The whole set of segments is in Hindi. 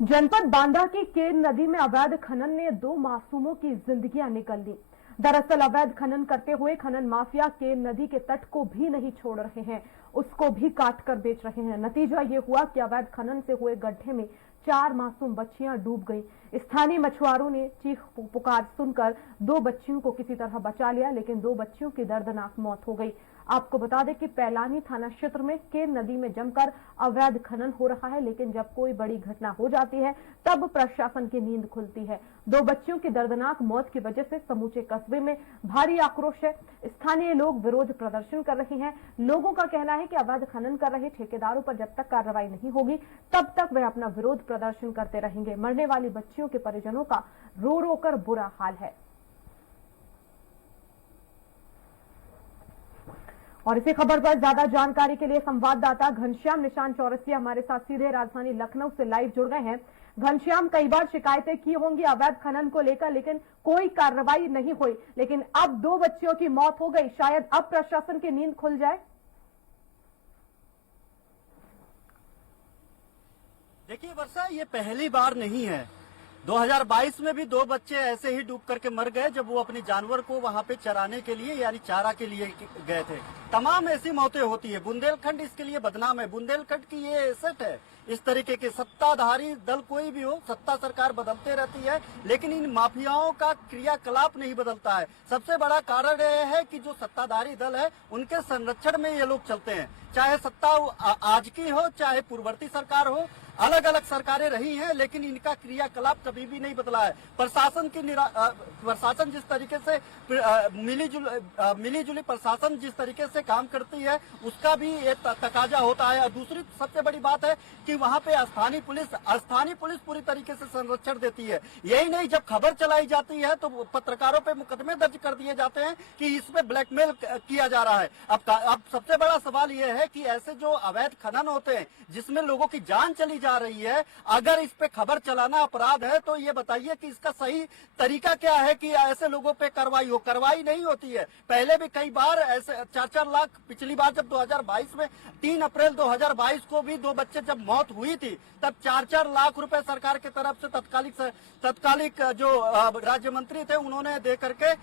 जनपद बांदा की केन नदी में अवैध खनन ने 2 मासूमों की जिंदगियां निकल ली। दरअसल अवैध खनन करते हुए खनन माफिया केन नदी के तट को भी नहीं छोड़ रहे हैं, उसको भी काट कर बेच रहे हैं। नतीजा ये हुआ कि अवैध खनन से हुए गड्ढे में 4 मासूम बच्चियां डूब गई। स्थानीय मछुआरों ने चीख पुकार सुनकर 2 बच्चियों को किसी तरह बचा लिया, लेकिन 2 बच्चियों की दर्दनाक मौत हो गई। आपको बता दें कि पैलानी थाना क्षेत्र में केन नदी में जमकर अवैध खनन हो रहा है, लेकिन जब कोई बड़ी घटना हो जाती है तब प्रशासन की नींद खुलती है। 2 बच्चियों की दर्दनाक मौत की वजह से समूचे कस्बे में भारी आक्रोश है। स्थानीय लोग विरोध प्रदर्शन कर रहे हैं। लोगों का कहना है कि अवैध खनन कर रहे ठेकेदारों पर जब तक कार्रवाई नहीं होगी तब तक वे अपना विरोध प्रदर्शन करते रहेंगे। मरने वाली बच्चियों के परिजनों का रो रो कर बुरा हाल है। और इसी खबर पर ज्यादा जानकारी के लिए संवाददाता घनश्याम निशान चौरसिया हमारे साथ सीधे राजधानी लखनऊ से लाइव जुड़ गए हैं। घनश्याम, कई बार शिकायतें की होंगी अवैध खनन को लेकर, लेकिन कोई कार्रवाई नहीं हुई, लेकिन अब 2 बच्चियों की मौत हो गई। शायद अब प्रशासन की नींद खुल जाए। देखिए वर्षा, ये पहली बार नहीं है। 2022 में भी 2 बच्चे ऐसे ही डूब करके मर गए जब वो अपने जानवर को वहां पे चराने के लिए यानी चारा के लिए गए थे। तमाम ऐसी मौतें होती है। बुंदेलखंड इसके लिए बदनाम है। बुंदेलखंड की ये एसेट है। इस तरीके के सत्ताधारी दल कोई भी हो, सत्ता सरकार बदलते रहती है, लेकिन इन माफियाओं का क्रियाकलाप नहीं बदलता है। सबसे बड़ा कारण यह है कि जो सत्ताधारी दल है उनके संरक्षण में ये लोग चलते हैं। चाहे सत्ता आज की हो चाहे पूर्ववर्ती सरकार हो, अलग अलग सरकारें रही हैं, लेकिन इनका क्रियाकलाप कभी भी नहीं बदला है। प्रशासन जिस तरीके से मिली जुली प्रशासन जिस तरीके से काम करती है उसका भी एक तकाजा होता है। और दूसरी सबसे बड़ी बात है कि वहां पे स्थानीय पुलिस पूरी तरीके से संरक्षण देती है। यही नहीं, जब खबर चलाई जाती है तो पत्रकारों पे मुकदमे दर्ज कर दिए जाते हैं कि इसमें ब्लैकमेल किया जा रहा है। अब सबसे बड़ा सवाल यह है कि ऐसे जो अवैध खनन होते हैं जिसमें लोगों की जान चली जा रही है, अगर इस पे खबर चलाना अपराध है तो ये बताइए कि इसका सही तरीका क्या है कि ऐसे लोगों पे कार्रवाई हो। कार्रवाई नहीं होती है। पहले भी कई बार ऐसे 4-4 लाख, पिछली बार जब 2022 में 3 अप्रैल 2022 को भी 2 बच्चे जब मौत हुई थी तब 4-4 लाख रुपए सरकार की तरफ से तत्कालिक जो राज्य मंत्री थे उन्होंने दे करके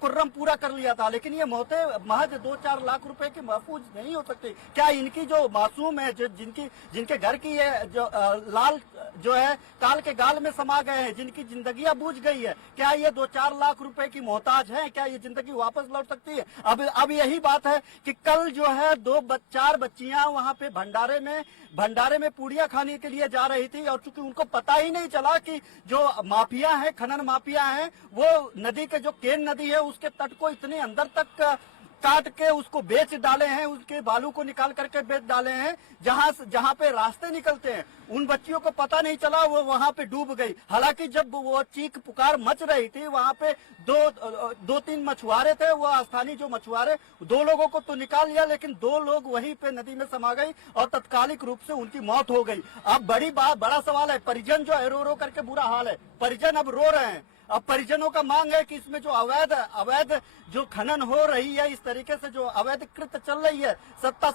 कुर्रम पूरा कर लिया था। लेकिन ये मौतें महज 2-4 लाख रुपए की महफूज नहीं हो सकती। क्या इनकी जो मासूम है, जो जिनके घर की ये जो लाल जो है काल के गाल में समा गए हैं, जिनकी जिंदगियां बूझ गई है, क्या ये 2-4 लाख रुपए की मोहताज है? क्या ये जिंदगी वापस लौट सकती है? अब यही बात है कि कल जो है 4 बच्चियां वहां पे भंडारे में पूड़ियां खाने के लिए जा रही थी, और चूंकि उनको पता ही नहीं चला कि जो माफिया है, खनन माफिया है, वो नदी के जो केन नदी है उसके तट को इतने अंदर तक काट के उसको बेच डाले हैं, उसके बालू को निकाल करके बेच डाले हैं जहां पे रास्ते निकलते हैं। उन बच्चियों को पता नहीं चला, वो वहां पे डूब गई। हालांकि जब वो चीख पुकार मच रही थी वहां पे 2-3 मछुआरे थे। वो स्थानीय जो मछुआरे 2 लोगों को तो निकाल लिया, लेकिन 2 लोग वहीं पे नदी में समा गई और तत्कालिक रूप से उनकी मौत हो गई। अब बड़ा सवाल है, परिजन जो है रो रो करके बुरा हाल है। परिजन अब रो रहे हैं। अब परिजनों का मांग है कि इसमें जो अवैध जो खनन हो रही है, इस तरीके से जो अवैध कृत्य चल रही है सत्ता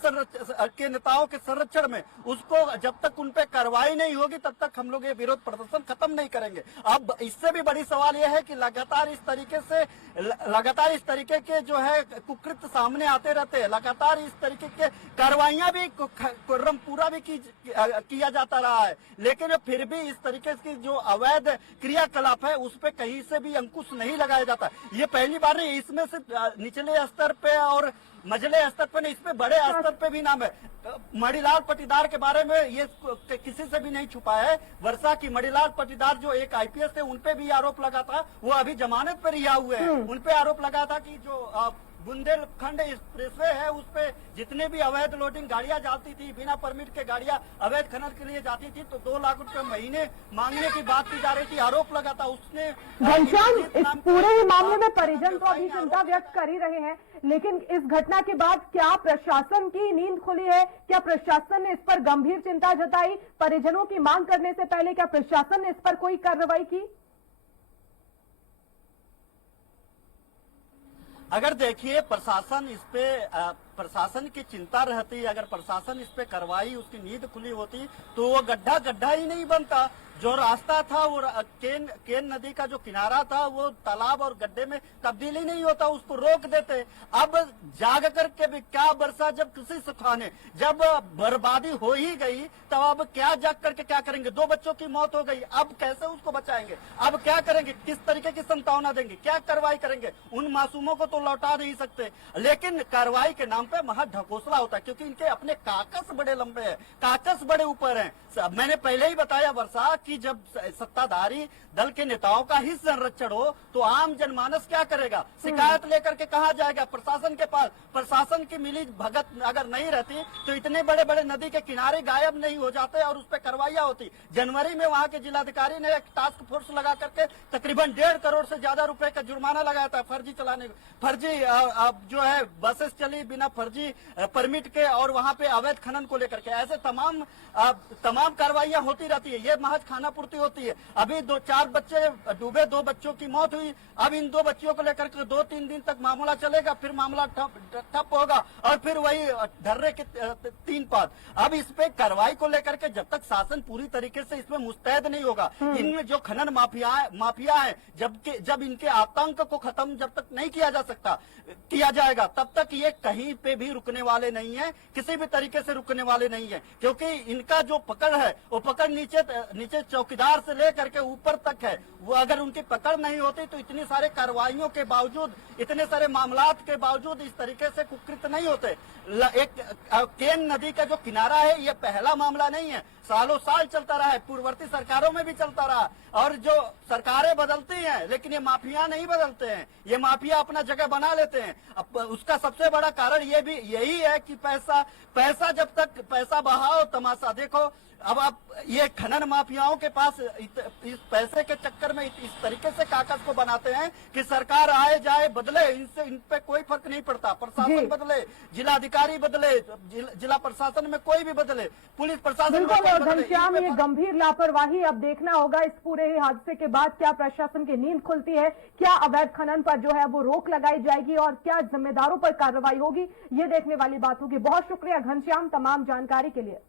के नेताओं के संरक्षण में, उसको जब तक उन पे कार्रवाई नहीं होगी तब तक हम लोग ये विरोध प्रदर्शन खत्म नहीं करेंगे। अब इससे भी बड़ी सवाल यह है कि लगातार इस तरीके के जो है कुकृत्य सामने आते रहते हैं। लगातार इस तरीके के कार्रवाइयां भी कुर्रम पूरा भी किया जाता रहा है, लेकिन फिर भी इस तरीके की जो अवैध क्रियाकलाप है उस पे कहीं से भी अंकुश नहीं लगाया जाता। ये पहली बार नहीं, इसमें से निचले स्तर पे और मझले स्तर पे नहीं, इसमें बड़े स्तर पे भी नाम है। मणिलाल पाटीदार के बारे में ये किसी से भी नहीं छुपा है वर्षा की। मणिलाल पाटीदार जो एक आईपीएस थे, उनपे भी आरोप लगा था, वो अभी जमानत पर रिहा हुए हैं। उनपे आरोप लगा था कि जो बुंदेलखंड एक्सप्रेसवे है उस पे जितने भी अवैध लोडिंग गाड़ियां जाती थी, बिना परमिट के गाड़ियां अवैध खनन के लिए जाती थी, तो 2 लाख रुपए महीने मांगने की बात की जा रही थी। आरोप लगा था उसने। घनश्याम, इस पूरे ही मामले में परिजन तो अभी चिंता व्यक्त कर ही रहे हैं, लेकिन इस घटना के बाद क्या प्रशासन की नींद खुली है? क्या प्रशासन ने इस पर गंभीर चिंता जताई? परिजनों की मांग करने से पहले क्या प्रशासन ने इस पर कोई कार्रवाई की? अगर देखिए प्रशासन इस पे प्रशासन की चिंता रहती, अगर प्रशासन इस पे कार्रवाई, उसकी नींद खुली होती तो वो गड्ढा गड्ढा ही नहीं बनता। जो रास्ता था वो केन नदी का जो किनारा था वो तालाब और गड्ढे में तब्दील ही नहीं होता, उसको रोक देते। अब जाग करके भी क्या बरसा, जब किसी सुखाने जब बर्बादी हो ही गई तब अब क्या जाग करके क्या करेंगे? 2 बच्चों की मौत हो गई, अब कैसे उसको बचाएंगे? अब क्या करेंगे? किस तरीके की संतावना देंगे? क्या कार्रवाई करेंगे? उन मासूमों को तो लौटा नहीं सकते, लेकिन कार्रवाई के नाम पे महज ढकोसला होता है, क्योंकि इनके अपने काकस बड़े लंबे हैं, काकस बड़े ऊपर हैं। मैंने पहले ही बताया वर्षा कि जब सत्ताधारी दल के नेताओं का ही संरक्षण हो तो आम जनमानस क्या करेगा? शिकायत लेकर के कहाँ जाएगा? प्रशासन के पास। प्रशासन की मिली भगत अगर नहीं रहती तो इतने बड़े बड़े नदी के किनारे गायब नहीं हो जाते और उस पर कार्रवाइयां होती। जनवरी में वहां के जिलाधिकारी ने एक टास्क फोर्स लगा करके तकरीबन 1.5 करोड़ से ज्यादा रुपए का जुर्माना लगाया था फर्जी चलाने, फर्जी जो है बसेस चली बिना फर्जी परमिट के, और वहां पे अवैध खनन को लेकर के ऐसे तमाम कार्रवाइयां होती रहती है। ये महज खाना पूर्ति होती है। अभी 4 बच्चे डूबे, 2 बच्चों की मौत हुई। अब इन 2 बच्चियों को लेकर के 2-3 दिन तक मामला चलेगा, फिर मामला ठप होगा और फिर वही ढर्रे के 3 पात। अब इस पे कार्रवाई को लेकर के जब तक शासन पूरी तरीके से इसमें मुस्तैद नहीं होगा, इनमें जो खनन माफिया है, जब इनके आतंक को खत्म जब तक नहीं किया जाएगा तब तक ये कहीं पे भी रुकने वाले नहीं है, किसी भी तरीके से रुकने वाले नहीं है। क्योंकि इनका जो पकड़ है वो पकड़ नीचे चौकीदार से लेकर के ऊपर तक है। वो अगर उनकी पकड़ नहीं होती तो इतनी सारे कार्रवाइयों के बावजूद, इतने सारे मामलात के बावजूद इस तरीके से कुकृत नहीं होते। केन नदी का जो किनारा है ये पहला मामला नहीं है, सालों साल चलता रहा है, पूर्ववर्ती सरकारों में भी चलता रहा। और जो सरकारें बदलती हैं लेकिन ये माफिया नहीं बदलते हैं, ये माफिया अपना जगह बना लेते हैं। अब उसका सबसे बड़ा कारण ये भी यही है कि पैसा जब तक पैसा बहाओ तमाशा देखो। अब आप ये खनन माफियाओं के पास इस पैसे के चक्कर में इस तरीके से कागज को बनाते हैं कि सरकार आए जाए बदले, इन पे कोई फर्क नहीं पड़ता। प्रशासन बदले, जिलाधिकारी बदले, जिला प्रशासन में कोई भी बदले, पुलिस प्रशासन बिल्कुल घनश्याम, ये गंभीर लापरवाही। अब देखना होगा इस पूरे हादसे के बाद क्या प्रशासन की नींद खुलती है, क्या अवैध खनन पर जो है वो रोक लगाई जाएगी और क्या जिम्मेदारों पर कार्रवाई होगी, ये देखने वाली बात होगी। बहुत शुक्रिया घनश्याम तमाम जानकारी के लिए।